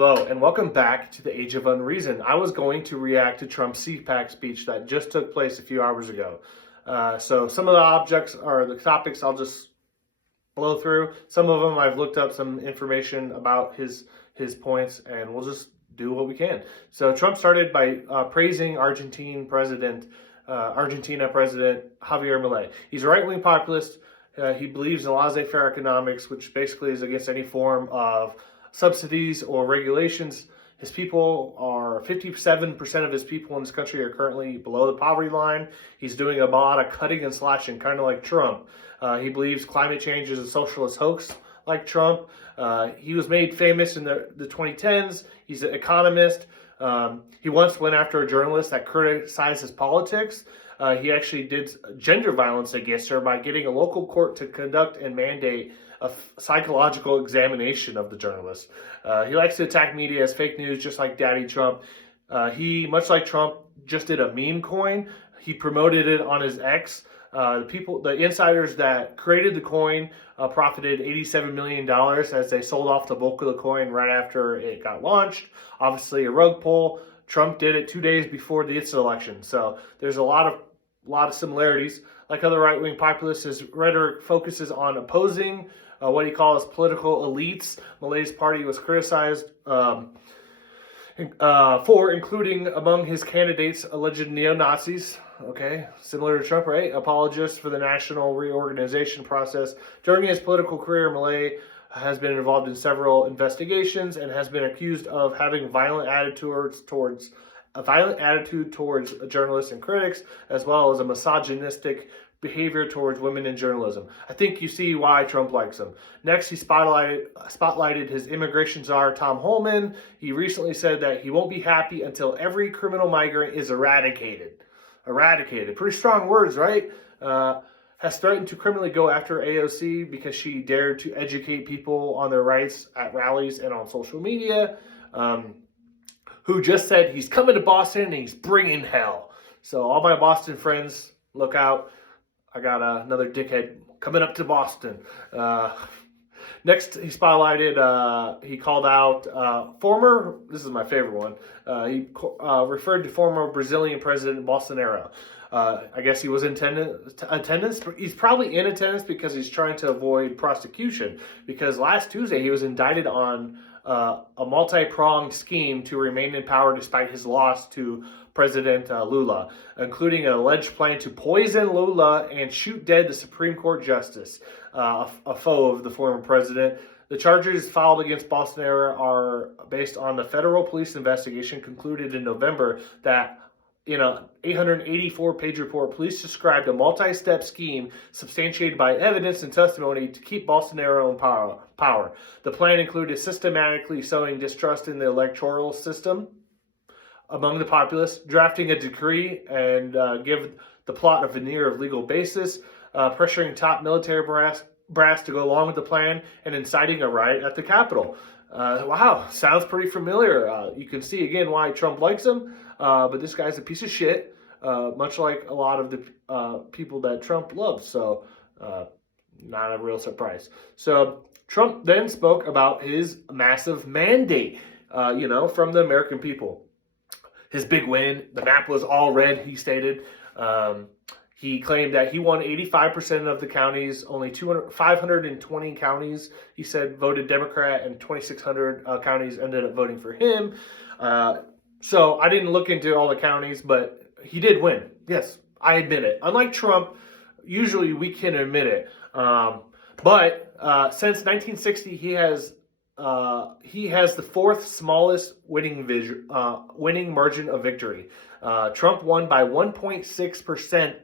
Hello, and welcome back to the Age of Unreason. I was going to react to Trump's CPAC speech that just took place a few hours ago. So some of the objects or the topics I'll just blow through. Some of them I've looked up some information about his points, and we'll just do what we can. So Trump started by praising Argentina President Javier Milei. He's a right-wing populist. He believes in laissez-faire economics, which basically is against any form of subsidies or regulations. His people are 57% of his people in this country are currently below the poverty line. He's doing a lot of cutting and slashing, kind of like Trump. He believes climate change is a socialist hoax, like Trump. He was made famous in the 2010s. He's an economist. He once went after a journalist that criticized his politics. He actually did gender violence against her by getting a local court to conduct and mandate a psychological examination of the journalist. He likes to attack media as fake news, just like Daddy Trump. He, much like Trump, just did a meme coin. He promoted it on his X. The insiders that created the coin profited $87 million as they sold off the bulk of the coin right after it got launched. Obviously, a rug pull. Trump did it 2 days before the election. So there's a lot of similarities. Like other right-wing populists, his rhetoric focuses on opposing what he calls political elites. Milei's party was criticized for including among his candidates alleged neo-Nazis. Okay, similar to Trump, right? Apologists for the national reorganization process. During his political career, Milei has been involved in several investigations and has been accused of having a violent attitude towards journalists and critics, as well as a misogynistic behavior towards women in journalism. I think you see why Trump likes him. Next, he spotlighted his immigration czar, Tom Homan. He recently said that he won't be happy until every criminal migrant is eradicated. Eradicated. Pretty strong words, right? Has threatened to criminally go after AOC because she dared to educate people on their rights at rallies and on social media. Who just said he's coming to Boston and he's bringing hell. So all my Boston friends, look out. I got another dickhead coming up to Boston. Next, he spotlighted, he called out this is my favorite one, he referred to former Brazilian President Bolsonaro. I guess he was in attendance. He's probably in attendance because he's trying to avoid prosecution. Because last Tuesday, he was indicted on a multi-pronged scheme to remain in power despite his loss to President Lula, including an alleged plan to poison Lula and shoot dead the Supreme Court justice, a foe of the former president. The charges filed against Bolsonaro are based on the federal police investigation concluded in November that in an 884-page report, police described a multi-step scheme substantiated by evidence and testimony to keep Bolsonaro in power. The plan included systematically sowing distrust in the electoral system among the populace, drafting a decree and give the plot a veneer of legal basis, pressuring top military brass to go along with the plan, and inciting a riot at the Capitol. Wow, sounds pretty familiar. You can see again why Trump likes him, but this guy's a piece of shit, much like a lot of the people that Trump loves. So, not a real surprise. So, Trump then spoke about his massive mandate, from the American people. His big win, the map was all red, he stated. He claimed that he won 85% of the counties. Only 520 counties, he said, voted Democrat, and 2,600 counties ended up voting for him. So I didn't look into all the counties, but he did win. Yes, I admit it. Unlike Trump, usually we can admit it. But since 1960, he has the fourth smallest winning margin of victory. Trump won by 1.6%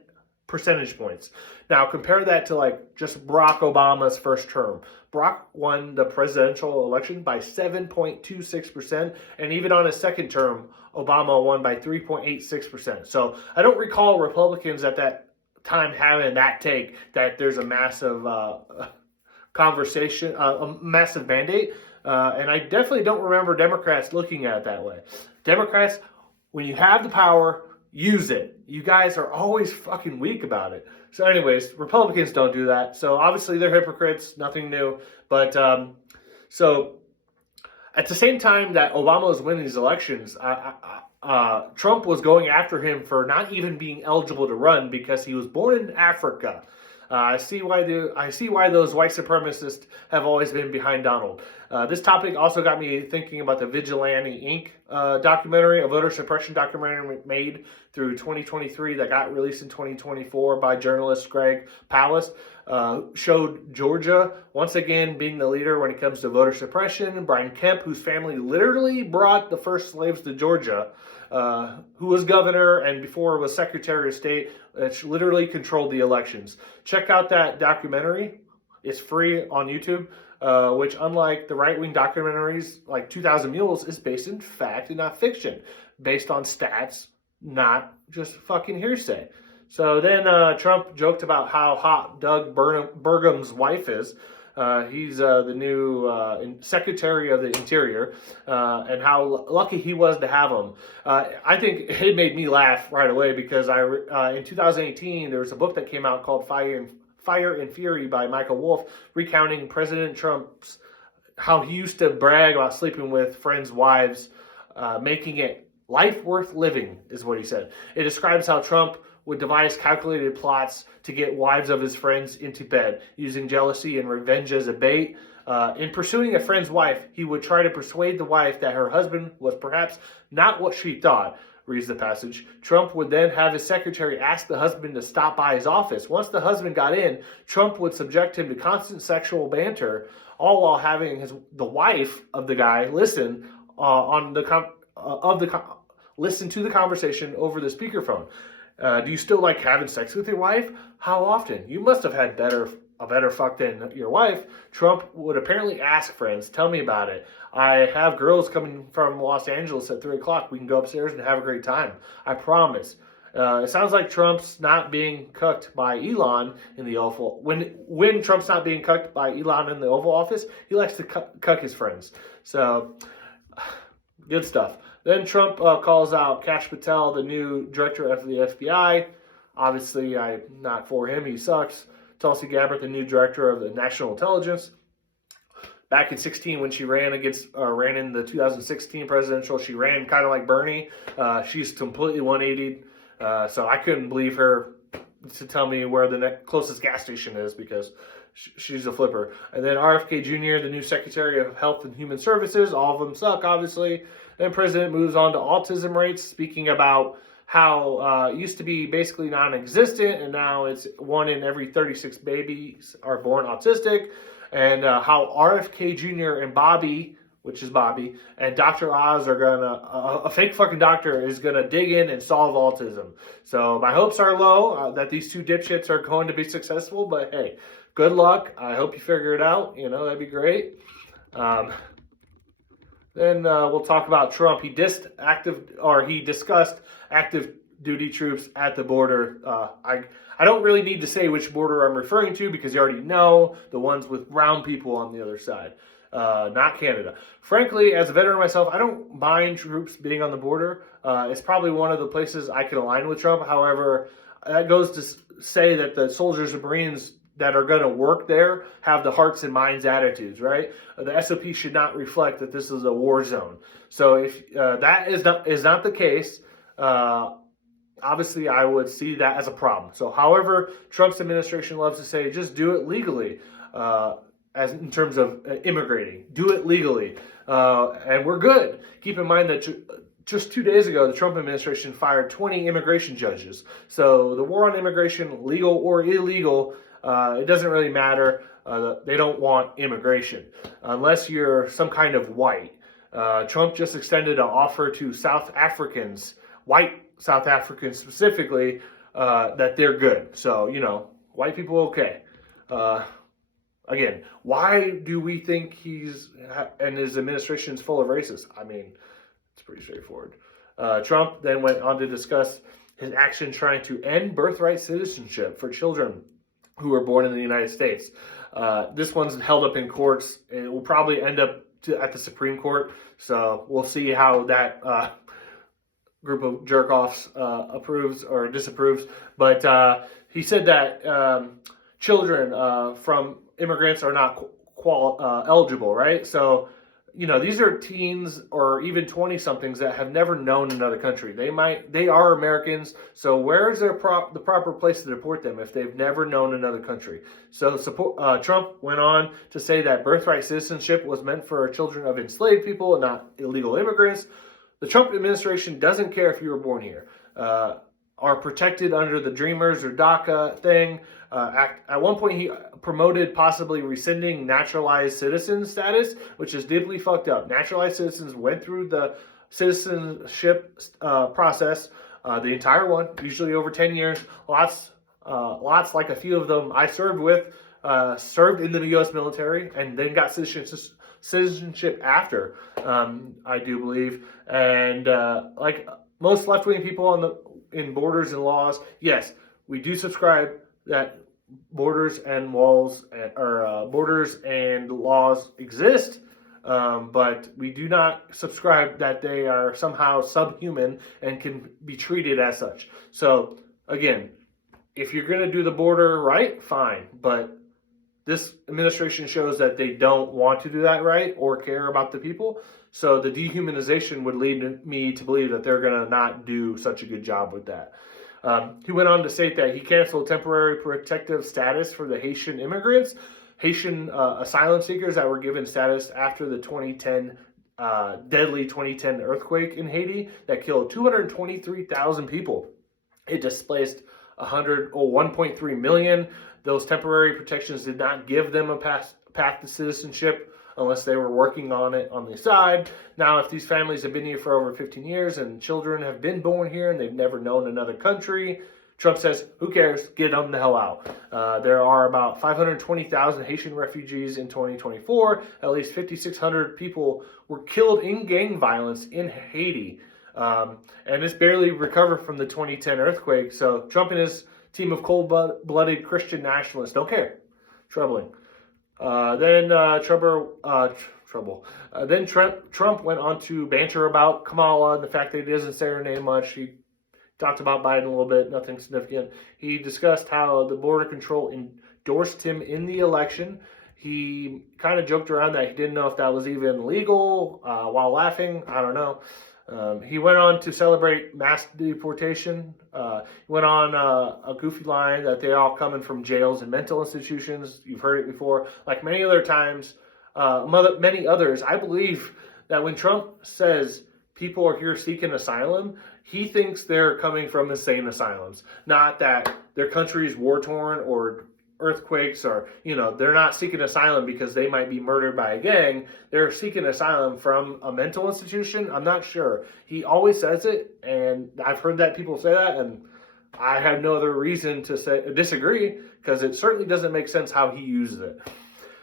percentage points. Now compare that to just Barack Obama's first term. Barack won the presidential election by 7.26%, and even on his second term, Obama won by 3.86%. So I don't recall Republicans at that time having that take that there's a massive conversation, a massive mandate. And I definitely don't remember Democrats looking at it that way. Democrats, when you have the power, use it. You guys are always fucking weak about it. So anyways, Republicans don't do that. So obviously they're hypocrites, nothing new. But so At the same time that Obama was winning these elections, Trump was going after him for not even being eligible to run because he was born in Africa. I see why those white supremacists have always been behind Donald. This topic also got me thinking about the Vigilante Inc. Documentary, a voter suppression documentary made through 2023 that got released in 2024 by journalist Greg Palast. Showed Georgia once again being the leader when it comes to voter suppression. Brian Kemp, whose family literally brought the first slaves to Georgia, who was governor and before was Secretary of State, literally controlled the elections. Check out that documentary. It's free on YouTube, which, unlike the right-wing documentaries like 2,000 Mules, is based in fact and not fiction, based on stats, not just fucking hearsay. So then Trump joked about how hot Doug Burgum's wife is. He's the new Secretary of the Interior, and how lucky he was to have him. I think it made me laugh right away because in 2018 there was a book that came out called Fire and Fury by Michael Wolff, recounting President Trump's how he used to brag about sleeping with friends' wives, making it life worth living, is what he said. It describes how Trump would devise calculated plots to get wives of his friends into bed, using jealousy and revenge as a bait. In pursuing a friend's wife, he would try to persuade the wife that her husband was perhaps not what she thought, reads the passage. Trump would then have his secretary ask the husband to stop by his office. Once the husband got in, Trump would subject him to constant sexual banter, all while having the wife of the guy listen listen to the conversation over the speakerphone. Do you still like having sex with your wife? How often? You must have had a better fuck than your wife. Trump would apparently ask friends, tell me about it. I have girls coming from Los Angeles at 3 o'clock. We can go upstairs and have a great time. I promise. It sounds like Trump's not being cucked by Elon in the Oval. When Trump's not being cucked by Elon in the Oval Office, he likes to cuck his friends. So, good stuff. Then Trump calls out Kash Patel, the new director of the FBI. Obviously, I'm not for him. He sucks. Tulsi Gabbard, the new director of the National Intelligence. Back in 2016, when she ran in the 2016 presidential, she ran kind of like Bernie. She's completely 180'd. So I couldn't believe her to tell me where the closest gas station is because she's a flipper. And then RFK Jr., the new Secretary of Health and Human Services. All of them suck, obviously. Then President moves on to autism rates, speaking about how it used to be basically non-existent, and now it's 1 in every 36 babies are born autistic, and how RFK Jr. and Bobby, which is Bobby, and Dr. Oz are a fake fucking doctor is gonna dig in and solve autism. So my hopes are low that these two dipshits are going to be successful, but hey, good luck. I hope you figure it out. That'd be great. Then we'll talk about Trump. He discussed active duty troops at the border. I don't really need to say which border I'm referring to because you already know, the ones with brown people on the other side, not Canada. Frankly, as a veteran myself, I don't mind troops being on the border. It's probably one of the places I can align with Trump. However, that goes to say that the soldiers and Marines that are going to work there have the hearts and minds attitudes, right? The SOP should not reflect that this is a war zone. So if that is not the case, obviously I would see that as a problem. So however, Trump's administration loves to say, just do it legally, as in terms of immigrating. Do it legally. And we're good. Keep in mind that just 2 days ago, the Trump administration fired 20 immigration judges. So the war on immigration, legal or illegal, it doesn't really matter. They don't want immigration unless you're some kind of white. Trump just extended an offer to South Africans, white South Africans specifically, that they're good. So, white people okay. Again, why do we think he's and his administration is full of racists? I mean, it's pretty straightforward. Trump then went on to discuss his action trying to end birthright citizenship for children who were born in the United States. This one's held up in courts. It will probably end up at the Supreme Court. So we'll see how that group of jerk-offs approves or disapproves. But he said that children from immigrants are not eligible, right? So these are teens or even 20 somethings that have never known another country. They are Americans. So where's the proper place to deport them if they've never known another country? So Trump went on to say that birthright citizenship was meant for children of enslaved people and not illegal immigrants. The Trump administration doesn't care if you were born here. Are protected under the Dreamers or DACA thing. At one point, he promoted possibly rescinding naturalized citizen status, which is deeply fucked up. Naturalized citizens went through the citizenship process, the entire one, usually over 10 years. Lots, like a few of them I served with, served in the U.S. military and then got citizenship after, I do believe. And like most left-wing people in borders and laws, yes, we do subscribe that borders and walls or borders and laws exist, but we do not subscribe that they are somehow subhuman and can be treated as such. So again, if you're going to do the border right, fine, but this administration shows that they don't want to do that right or care about the people. So the dehumanization would lead me to believe that they're going to not do such a good job with that. He went on to state that he canceled temporary protective status for the Haitian immigrants, Haitian asylum seekers that were given status after the deadly 2010 earthquake in Haiti that killed 223,000 people. It displaced 1.3 million. Those temporary protections did not give them a path to citizenship unless they were working on it on the side. Now, if these families have been here for over 15 years and children have been born here and they've never known another country, Trump says, who cares? Get them the hell out. There are about 520,000 Haitian refugees in 2024. At least 5,600 people were killed in gang violence in Haiti. And it's barely recovered from the 2010 earthquake. So Trump and his team of cold-blooded Christian nationalists don't care. Troubling. Then Trump went on to banter about Kamala and the fact that he doesn't say her name much. He talked about Biden a little bit, nothing significant. He discussed how the border control endorsed him in the election. He kind of joked around that he didn't know if that was even legal while laughing. I don't know. He went on to celebrate mass deportation. He went on a goofy line that they all coming from jails and mental institutions. You've heard it before. Like many other times, many others, I believe that when Trump says people are here seeking asylum, he thinks they're coming from insane asylums. Not that their country is war-torn or earthquakes or, they're not seeking asylum because they might be murdered by a gang. They're seeking asylum from a mental institution. I'm not sure. He always says it, and I've heard that people say that, and I had no other reason to disagree because it certainly doesn't make sense how he uses it.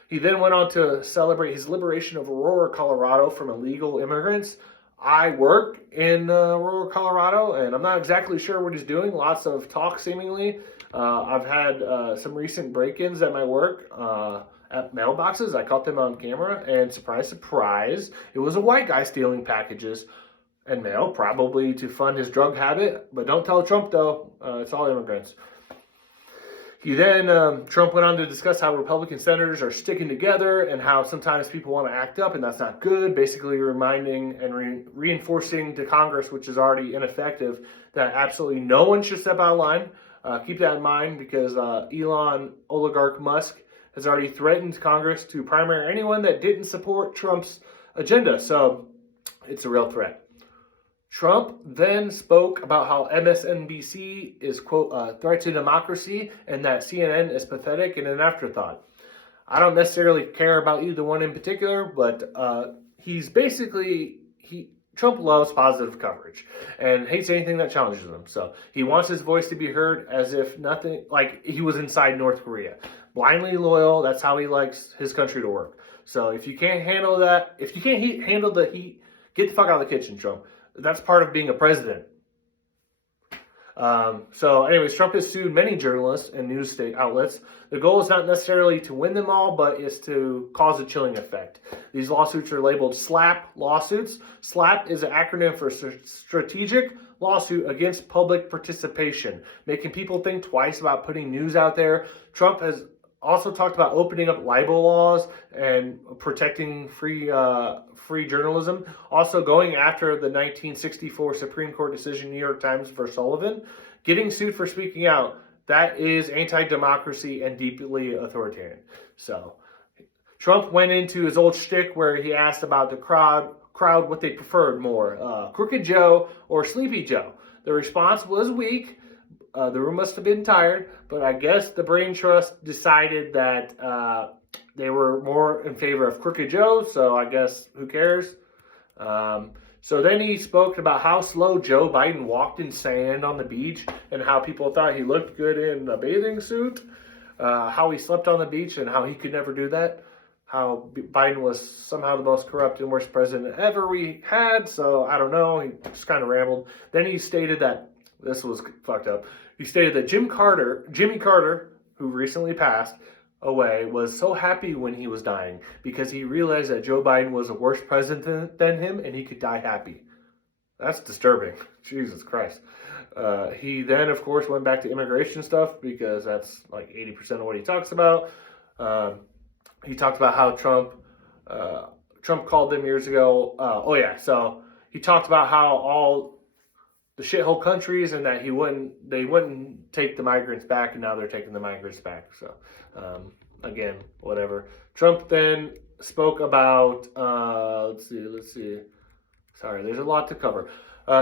He then went on to celebrate his liberation of Aurora, Colorado from illegal immigrants. I work in Aurora, Colorado, and I'm not exactly sure what he's doing. Lots of talk, seemingly. I've had some recent break-ins at my work at mailboxes. I caught them on camera, and surprise, surprise, it was a white guy stealing packages and mail, probably to fund his drug habit. But don't tell Trump, though. It's all immigrants. Trump went on to discuss how Republican senators are sticking together and how sometimes people want to act up, and that's not good. Basically reminding and reinforcing to Congress, which is already ineffective, that absolutely no one should step out of line. Keep that in mind because Elon oligarch Musk has already threatened Congress to primary anyone that didn't support Trump's agenda. So it's a real threat. Trump then spoke about how MSNBC is, quote, a threat to democracy and that CNN is pathetic and an afterthought. I don't necessarily care about either one in particular, but Trump loves positive coverage and hates anything that challenges him. So he wants his voice to be heard as if nothing, like he was inside North Korea. Blindly loyal, that's how he likes his country to work. So if you can't handle that, if you can't handle the heat, get the fuck out of the kitchen, Trump. That's part of being a president. Anyways, Trump has sued many journalists and news outlets. The goal is not necessarily to win them all, but is to cause a chilling effect. These lawsuits are labeled SLAPP lawsuits. SLAPP is an acronym for Strategic Lawsuit Against Public Participation, making people think twice about putting news out there. Trump has also talked about opening up libel laws and protecting free journalism. Also going after the 1964 Supreme Court decision, New York Times versus Sullivan, getting sued for speaking out. That is anti-democracy and deeply authoritarian. So Trump went into his old shtick where he asked about the crowd what they preferred more, Crooked Joe or Sleepy Joe. The response was weak. The room must have been tired, but I guess the brain trust decided that they were more in favor of Crooked Joe, so I guess who cares? So then he spoke about how slow Joe Biden walked in sand on the beach and how people thought he looked good in a bathing suit, how he slept on the beach and how he could never do that, how Biden was somehow the most corrupt and worst president ever we had, so I don't know, he just kind of rambled. Then he stated that, this was fucked up, he stated that Jimmy Carter, who recently passed away, was so happy when he was dying because he realized that Joe Biden was a worse president than him and he could die happy. That's disturbing. Jesus Christ. He then, of course, went back to immigration stuff because that's like 80% of what he talks about. He talked about how Trump called them years ago. So he talked about how all the shithole countries and that they wouldn't take the migrants back, and now they're taking the migrants back. So again, whatever. Trump then spoke about let's see. Sorry, there's a lot to cover.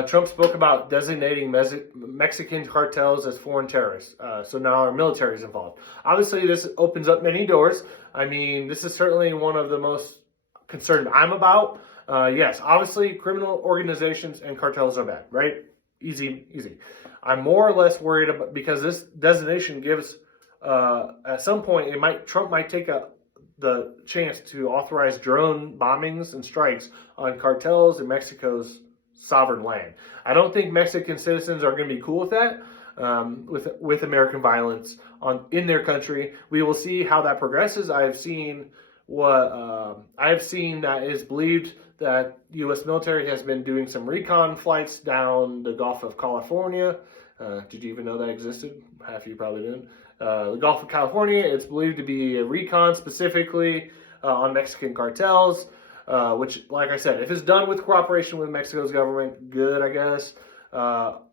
Trump spoke about designating Mexican cartels as foreign terrorists. So now our military is involved. Obviously, this opens up many doors. I mean, this is certainly one of the most concerned I'm about. Yes, obviously, criminal organizations and cartels are bad, right? Easy. I'm more or less worried about, because this designation gives, at some point, Trump might take the chance to authorize drone bombings and strikes on cartels in Mexico's sovereign land. I don't think Mexican citizens are going to be cool with that, with American violence in their country. We will see how that progresses. I have seen that it's believed that U.S. military has been doing some recon flights down the Gulf of California. Did you even know that existed? Half of you probably didn't. The Gulf of California, it's believed to be a recon specifically on Mexican cartels, which, like I said, if it's done with cooperation with Mexico's government, good, I guess.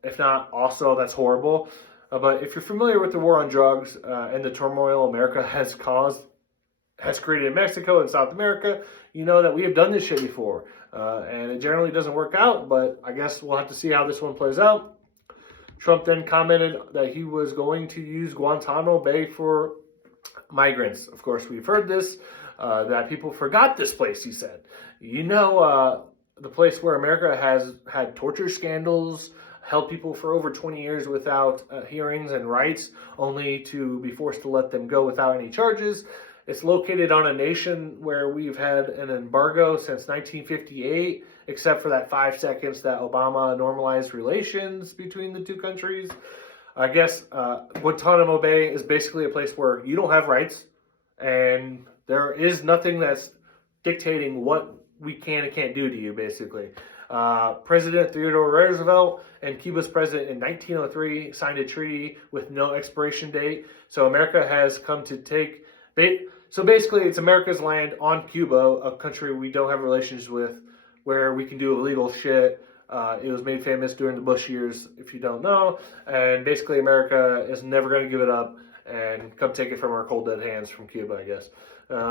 If not, also, that's horrible. But if you're familiar with the war on drugs and the turmoil America has created in Mexico and South America, you know that we have done this shit before. And it generally doesn't work out, but I guess we'll have to see how this one plays out. Trump then commented that he was going to use Guantanamo Bay for migrants. Of course, we've heard this, that people forgot this place, he said. You know, the place where America has had torture scandals, held people for over 20 years without hearings and rights, only to be forced to let them go without any charges. It's located on a nation where we've had an embargo since 1958, except for that 5 seconds that Obama normalized relations between the two countries. I guess Guantanamo Bay is basically a place where you don't have rights, and there is nothing that's dictating what we can and can't do to you, basically. President Theodore Roosevelt and Cuba's president in 1903 signed a treaty with no expiration date. So America has come to take... So basically, it's America's land on Cuba, a country we don't have relations with, where we can do illegal shit. It was made famous during the Bush years, if you don't know. And basically, America is never going to give it up and come take it from our cold dead hands from Cuba, I guess.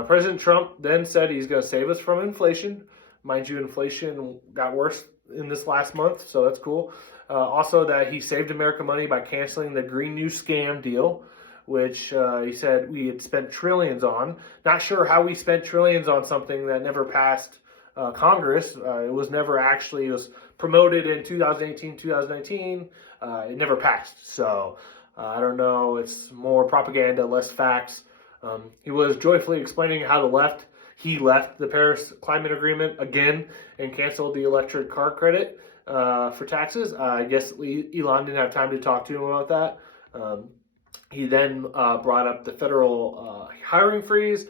President Trump then said he's going to save us from inflation. Mind you, inflation got worse in this last month, so that's cool. Also, that he saved America money by canceling the Green New Scam deal, which he said we had spent trillions on. Not sure how we spent trillions on something that never passed Congress. It was promoted in 2018, 2019. It never passed. So I don't know. It's more propaganda, less facts. He was joyfully explaining how he left the Paris Climate Agreement again and canceled the electric car credit for taxes. I guess Elon didn't have time to talk to him about that. He then brought up the federal hiring freeze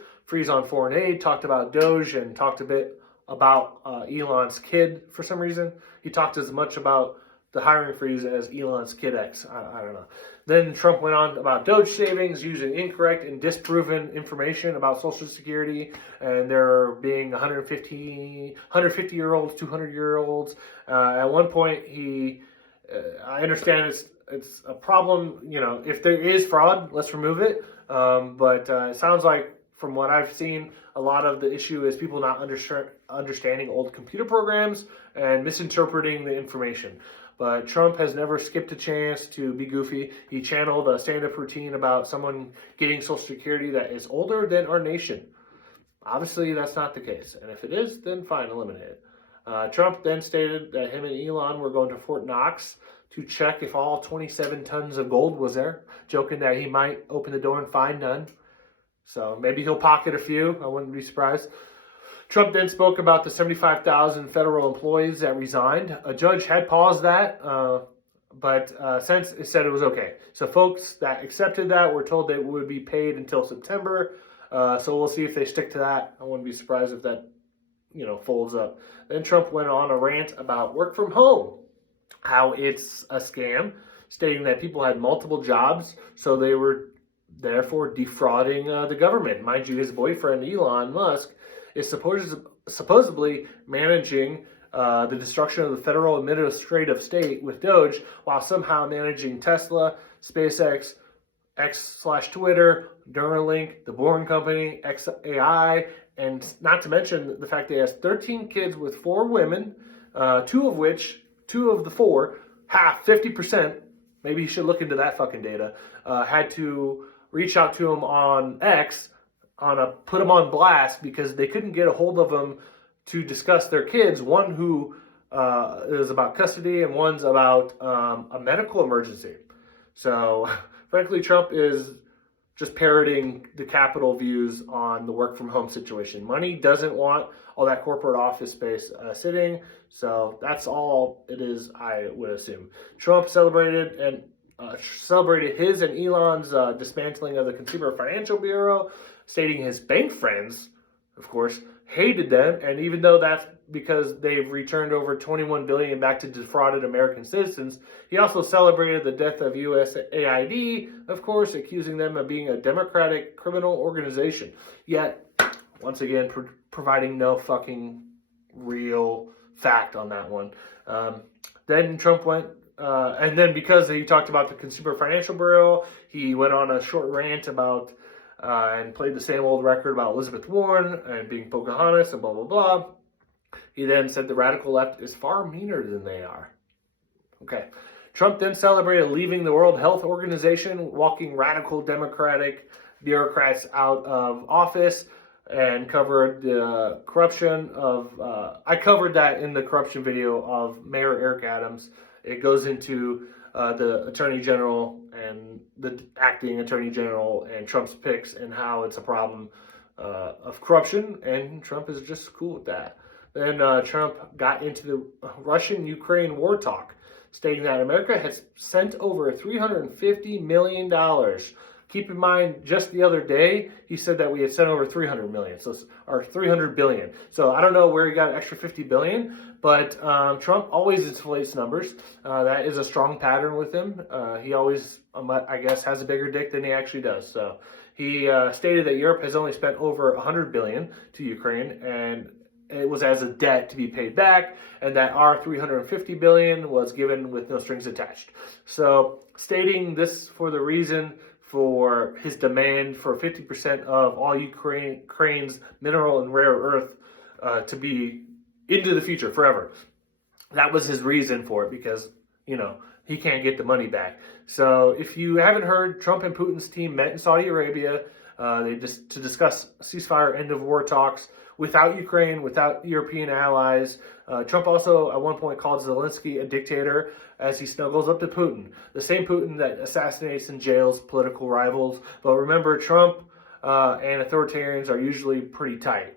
on foreign aid, talked about Doge, and talked a bit about Elon's kid for some reason. He talked as much about the hiring freeze as Elon's Kid X. I don't know. Then Trump went on about Doge savings using incorrect and disproven information about Social Security, and there being 150-year-olds, 200-year-olds. At one point, I understand it's a problem. If there is fraud, let's remove it. But it sounds like, from what I've seen, a lot of the issue is people not understanding old computer programs and misinterpreting the information. But Trump has never skipped a chance to be goofy. He channeled a stand-up routine about someone getting Social Security that is older than our nation. Obviously, that's not the case. And if it is, then fine, eliminate it. Trump then stated that him and Elon were going to Fort Knox to check if all 27 tons of gold was there, joking that he might open the door and find none. So maybe he'll pocket a few. I wouldn't be surprised. Trump then spoke about the 75,000 federal employees that resigned. A judge had paused that, but since it said it was okay. So folks that accepted that were told they would be paid until September. So we'll see if they stick to that. I wouldn't be surprised if that, folds up. Then Trump went on a rant about work from home, how it's a scam, stating that people had multiple jobs, so they were therefore defrauding the government. Mind you, his boyfriend, Elon Musk, is supposedly managing the destruction of the federal administrative state with Doge, while somehow managing Tesla, SpaceX, X/Twitter, Neuralink, the Boring Company, XAI, and not to mention the fact that he has 13 kids with 4 women, two of the 4, half, 50%, maybe he should look into that fucking data, had to reach out to him on X, put him on blast because they couldn't get a hold of him to discuss their kids. One who is about custody and one's about a medical emergency. So, frankly, Trump is just parroting the Capitol views on the work from home situation. Money doesn't want all that corporate office space sitting, so that's all it is, I would assume. Trump celebrated his and Elon's dismantling of the Consumer Financial Bureau, stating his bank friends, of course, hated them, and even though that's because they've returned over $21 billion back to defrauded American citizens, he also celebrated the death of USAID, of course, accusing them of being a democratic criminal organization. Yet, once again, providing no fucking real fact on that one. Then Trump went, and then because he talked about the Consumer Financial Bureau, he went on a short rant about and played the same old record about Elizabeth Warren and being Pocahontas and blah, blah, blah. He then said the radical left is far meaner than they are. Okay. Trump then celebrated leaving the World Health Organization, walking radical Democratic bureaucrats out of office, and covered the corruption of... I covered that in the corruption video of Mayor Eric Adams. It goes into the Attorney General and the acting Attorney General and Trump's picks and how it's a problem of corruption, and Trump is just cool with that. Then Trump got into the Russian-Ukraine war talk, stating that America has sent over $350 million. Keep in mind, just the other day, he said that we had sent over $300 million, or $300 billion. So I don't know where he got an extra $50 billion, but Trump always inflates numbers. That is a strong pattern with him. He always, I guess, has a bigger dick than he actually does. So he stated that Europe has only spent over $100 billion to Ukraine, and it was as a debt to be paid back, and that our $350 billion was given with no strings attached. So stating this for the reason for his demand for 50% of all Ukraine's mineral and rare earth to be into the future forever. That was his reason for it, because, he can't get the money back. So if you haven't heard, Trump and Putin's team met in Saudi Arabia to discuss ceasefire end of war talks without Ukraine, without European allies. Trump also at one point called Zelensky a dictator as he snuggles up to Putin, the same Putin that assassinates and jails political rivals. But remember, Trump and authoritarians are usually pretty tight.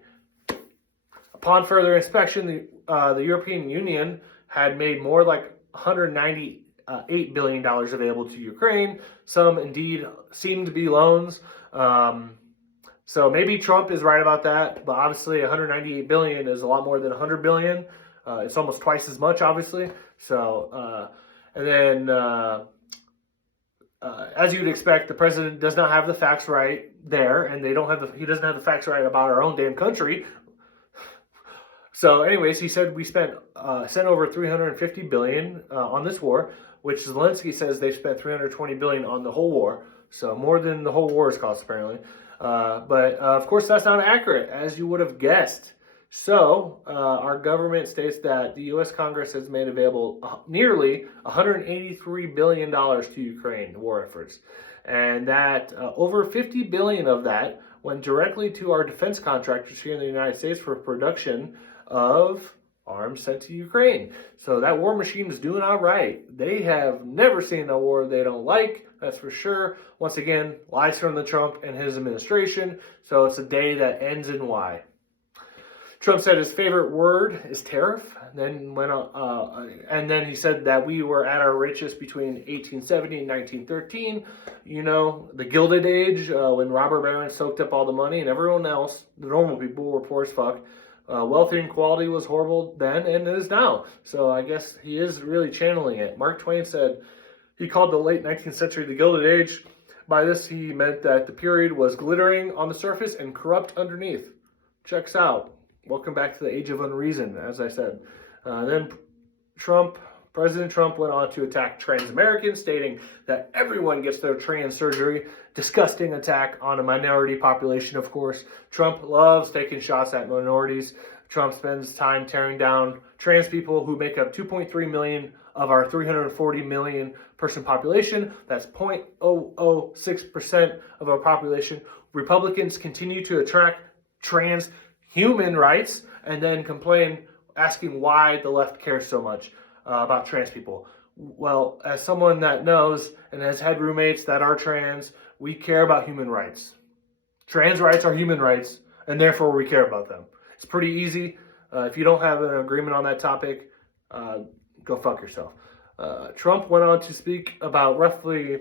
Upon further inspection, the European Union had made more like $198 billion available to Ukraine. Some indeed seem to be loans. So maybe Trump is right about that, but obviously 198 billion is a lot more than 100 billion. It's almost twice as much, obviously. So And then, as you'd expect, the president does not have the facts right there, and he doesn't have the facts right about our own damn country. So, anyways, he said we sent over $350 billion on this war, which Zelensky says they've spent $320 billion on the whole war. So more than the whole war's cost, apparently. But of course, that's not accurate, as you would have guessed. So our government states that the U.S. Congress has made available nearly $183 billion to Ukraine war efforts, and that over $50 billion of that went directly to our defense contractors here in the United States for production of arms sent to Ukraine. So that war machine is doing all right. They have never seen a war they don't like, that's for sure. Once again, lies from the Trump and his administration. So it's a day that ends in Y. Trump said his favorite word is tariff. Then and then he said that we were at our richest between 1870 and 1913. You know, the Gilded Age, when robber barons soaked up all the money and everyone else, the normal people, were poor as fuck. Wealth inequality was horrible then and is now. So I guess he is really channeling it. Mark Twain said he called the late 19th century the Gilded Age. By this, he meant that the period was glittering on the surface and corrupt underneath. Checks out. Welcome back to the age of unreason, as I said. Then President Trump went on to attack trans Americans, stating that everyone gets their trans surgery. Disgusting attack on a minority population, of course. Trump loves taking shots at minorities. Trump spends time tearing down trans people who make up 2.3 million of our 340 million person population. That's 0.006% of our population. Republicans continue to attract trans human rights and then complain, asking why the left cares so much about trans people. Well, as someone that knows and has had roommates that are trans, we care about human rights. Trans rights are human rights, and therefore we care about them. It's pretty easy. If you don't have an agreement on that topic, go fuck yourself. Trump went on to speak about roughly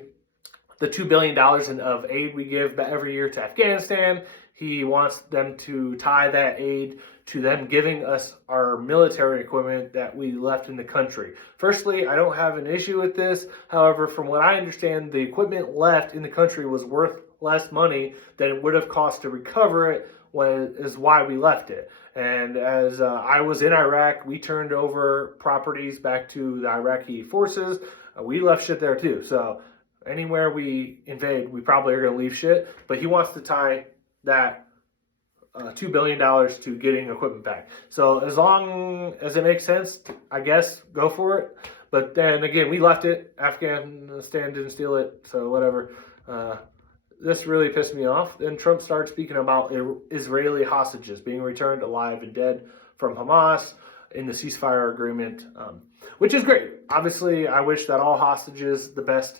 the $2 billion of aid we give every year to Afghanistan. He wants them to tie that aid to them giving us our military equipment that we left in the country. Firstly, I don't have an issue with this. However, from what I understand, the equipment left in the country was worth less money than it would have cost to recover it, is why we left it. And as I was in Iraq, we turned over properties back to the Iraqi forces. We left shit there too. So anywhere we invade, we probably are going to leave shit. But he wants to tie that $2 billion to getting equipment back. So as long as it makes sense, I guess, go for it. But then again, we left it. Afghanistan didn't steal it, so whatever. This really pissed me off. Then Trump started speaking about Israeli hostages being returned alive and dead from Hamas in the ceasefire agreement, which is great. Obviously, I wish that all hostages the best.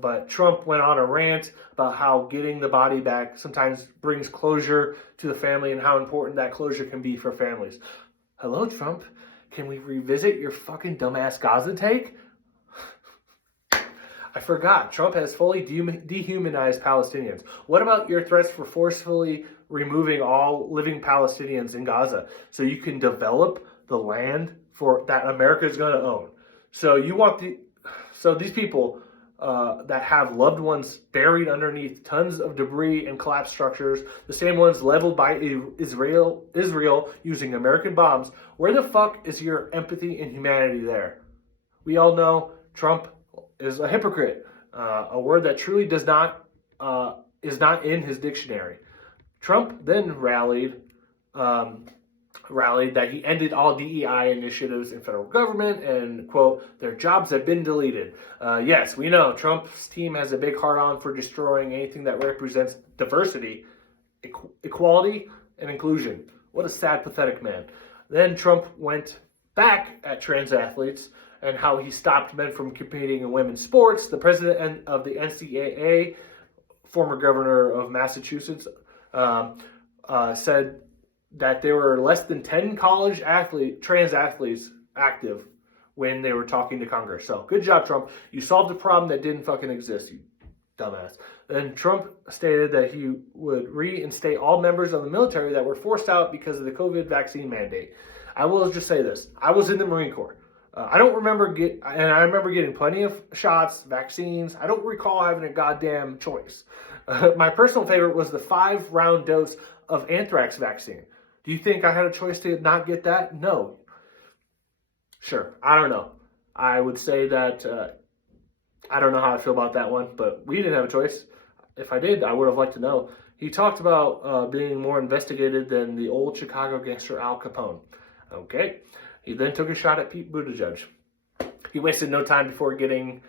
But Trump went on a rant about how getting the body back sometimes brings closure to the family and how important that closure can be for families. Hello, Trump. Can we revisit your fucking dumbass Gaza take? I forgot. Trump has fully dehumanized Palestinians. What about your threats for forcefully removing all living Palestinians in Gaza so you can develop the land that America is going to own? So these people that have loved ones buried underneath tons of debris and collapsed structures, the same ones leveled by Israel using American bombs, where the fuck is your empathy and humanity there? We all know Trump is a hypocrite, a word that truly is not in his dictionary. Trump then rallied that he ended all DEI initiatives in federal government and, quote, their jobs have been deleted. Yes, we know Trump's team has a big heart-on for destroying anything that represents diversity, equality, and inclusion. What a sad, pathetic man. Then Trump went back at trans athletes and how he stopped men from competing in women's sports. The president of the NCAA, former governor of Massachusetts, said that there were less than 10 college trans athletes active when they were talking to Congress. So good job, Trump. You solved a problem that didn't fucking exist, you dumbass. Then Trump stated that he would reinstate all members of the military that were forced out because of the COVID vaccine mandate. I will just say this. I was in the Marine Corps. I don't remember I remember getting plenty of shots, vaccines. I don't recall having a goddamn choice. My personal favorite was the 5-round dose of anthrax vaccine. Do you think I had a choice to not get that? No. Sure, I don't know. I would say that I don't know how I feel about that one, but we didn't have a choice. If I did, I would have liked to know. He talked about being more investigated than the old Chicago gangster Al Capone. Okay. He then took a shot at Pete Buttigieg. He wasted no time before getting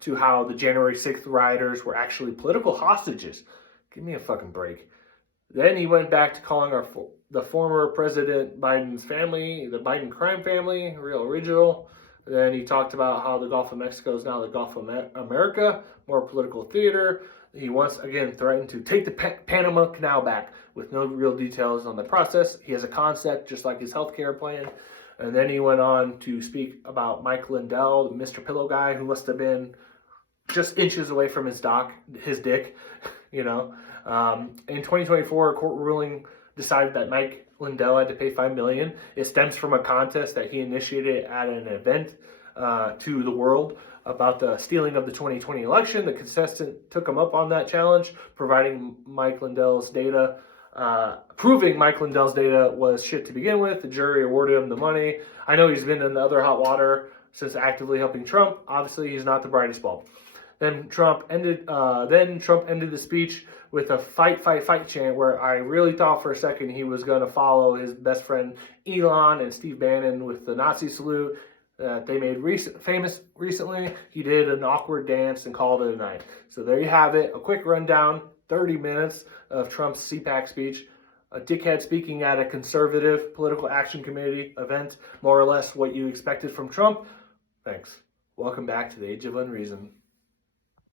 to how the January 6th rioters were actually political hostages. Give me a fucking break. Then he went back to calling the former President Biden's family, the Biden crime family, real original. Then he talked about how the Gulf of Mexico is now the Gulf of America, more political theater. He once again threatened to take the Panama Canal back with no real details on the process. He has a concept just like his healthcare plan. And then he went on to speak about Mike Lindell, the Mr. Pillow guy, who must have been just inches away from his dick, you know. In 2024, a court ruling decided that Mike Lindell had to pay $5 million. It stems from a contest that he initiated at an event to the world about the stealing of the 2020 election. The contestant took him up on that challenge, proving Mike Lindell's data was shit to begin with. The jury awarded him the money. I know he's been in the other hot water since actively helping Trump. Obviously, he's not the brightest bulb. Then Trump ended the speech with a fight, fight, fight chant where I really thought for a second he was going to follow his best friend Elon and Steve Bannon with the Nazi salute that they made famous recently. He did an awkward dance and called it a night. So there you have it. A quick rundown, 30 minutes of Trump's CPAC speech. A dickhead speaking at a conservative political action committee event. More or less what you expected from Trump. Thanks. Welcome back to the Age of Unreason.